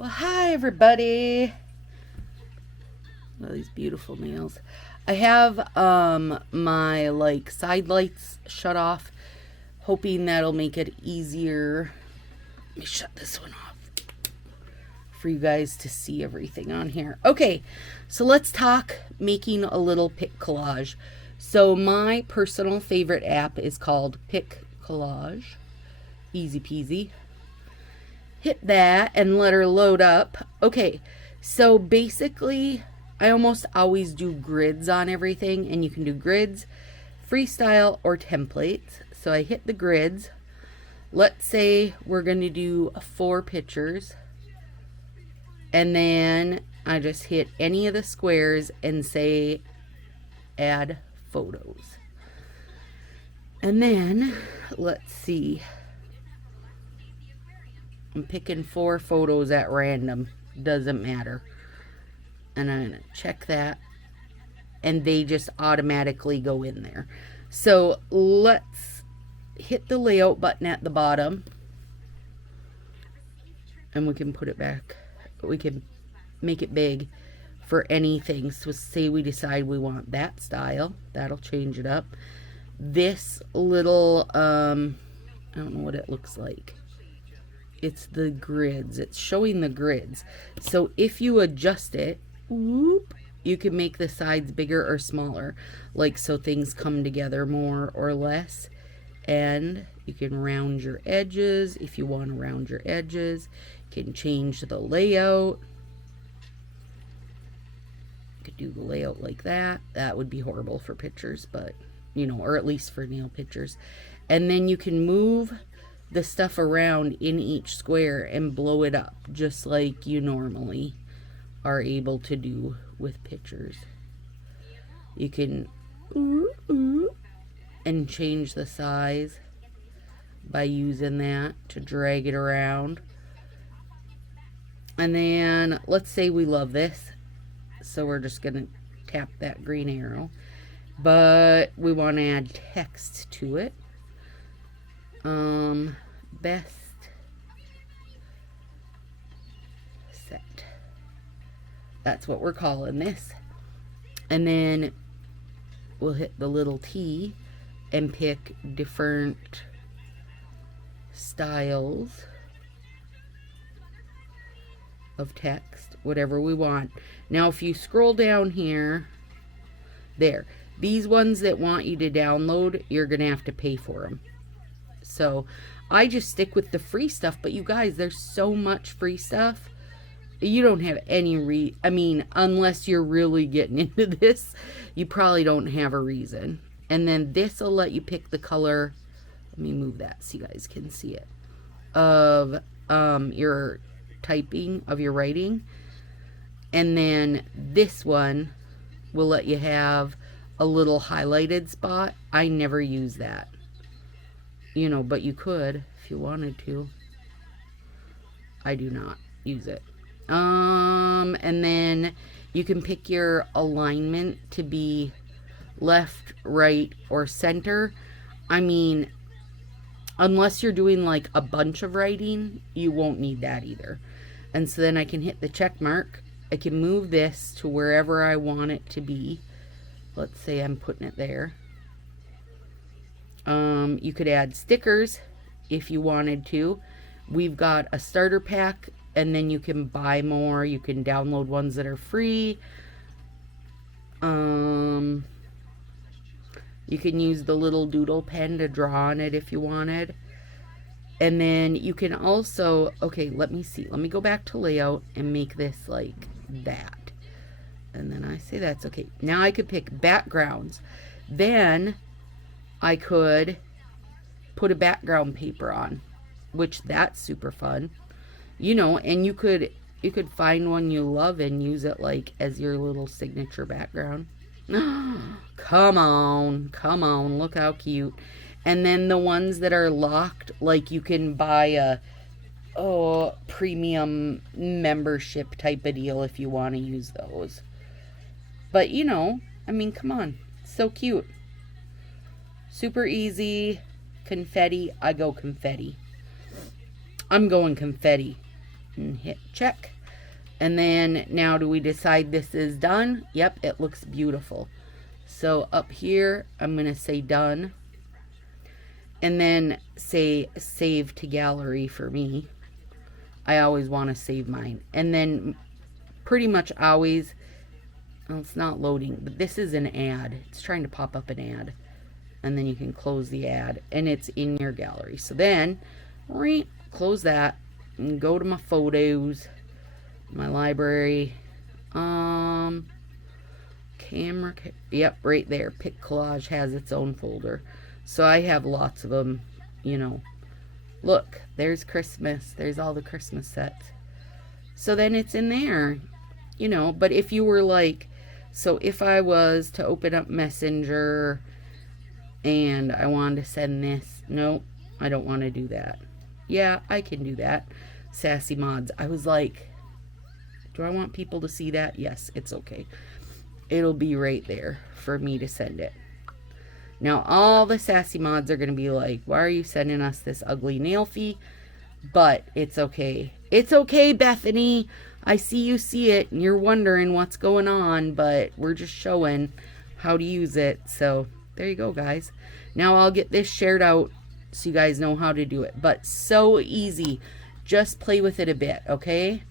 Well, hi everybody. Oh, these beautiful nails. I have my like side lights shut off, hoping that'll make it easier. Let me shut this one off for you guys to see everything on here. Okay, so let's talk making a little Pic Collage. So my personal favorite app is called Pic Collage. Easy peasy. Hit that and let her load up. Okay, so basically I almost always do grids on everything, and you can do grids, freestyle, or templates. So I hit the grids. Let's say we're going to do 4 pictures, and then I just hit any of the squares and say add photos. And then let's see, I'm picking 4 photos at random, doesn't matter, and I'm going to check that, and they just automatically go in there. So let's hit the layout button at the bottom, and we can put it back. We can make it big for anything. So say we decide we want that style, that'll change it up. This little I don't know what it looks like. It's the grids. It's showing the grids. So if you adjust it, whoop, you can make the sides bigger or smaller, like so things come together more or less. And you can round your edges if you want to round your edges. You can change the layout. You could do the layout like that. That would be horrible for pictures, but you know, or at least for nail pictures. And then you can move the stuff around in each square and blow it up just like you normally are able to do with pictures. You can and change the size by using that to drag it around. And then let's say we love this, so we're just gonna tap that green arrow, but we want to add text to it. Best set. That's what we're calling this. And then we'll hit the little T and pick different styles of text, whatever we want. Now if you scroll down here, there, these ones that want you to download, you're gonna have to pay for them. So I just stick with the free stuff, but you guys, there's so much free stuff. You don't have any I mean, unless you're really getting into this, you probably don't have a reason. And then this will let you pick the color. Let me move that so you guys can see it. Of your typing, of your writing. And then this one will let you have a little highlighted spot. I never use that. You know, but you could if you wanted to. I do not use it. And then you can pick your alignment to be left, right, or center. I mean, unless you're doing like a bunch of writing, you won't need that either. And so then I can hit the check mark. I can move this to wherever I want it to be. Let's say I'm putting it there. You could add stickers if you wanted to. We've got a starter pack, and then you can buy more. You can download ones that are free. You can use the little doodle pen to draw on it if you wanted. And then you can also, okay, let me see. Let me go back to layout and make this like that. And then I say that's okay. Now I could pick backgrounds. Then I could put a background paper on, which that's super fun. You know, and you could find one you love and use it like as your little signature background. Come on, look how cute. And then the ones that are locked, like you can buy a premium membership type of deal if you want to use those. But you know, I mean, come on, so cute. Super easy. Confetti, I go confetti. I'm going confetti. and hit check. And then now do we decide this is done? Yep, it looks beautiful. So up here, I'm going to say done. And then say save to gallery for me. I always want to save mine. And then pretty much always, well, it's not loading, but this is an ad. It's trying to pop up an ad. And then you can close the ad and it's in your gallery. So then, close that and go to my photos. My library, camera, yep, right there. Pic Collage has its own folder. So I have lots of them, you know. Look, there's Christmas. There's all the Christmas sets. So then it's in there, you know. But if you were like, so if I was to open up Messenger and I wanted to send this, no, I don't want to do that. Yeah, I can do that. Sassy mods. I was like, do I want people to see that? Yes, it's okay. It'll be right there for me to send it. Now, all the Sassy mods are going to be like, why are you sending us this ugly nail fee? But it's okay. It's okay, Bethany. I see you see it, and you're wondering what's going on, but we're just showing how to use it. So, there you go, guys. Now, I'll get this shared out so you guys know how to do it. But so easy. Just play with it a bit, okay?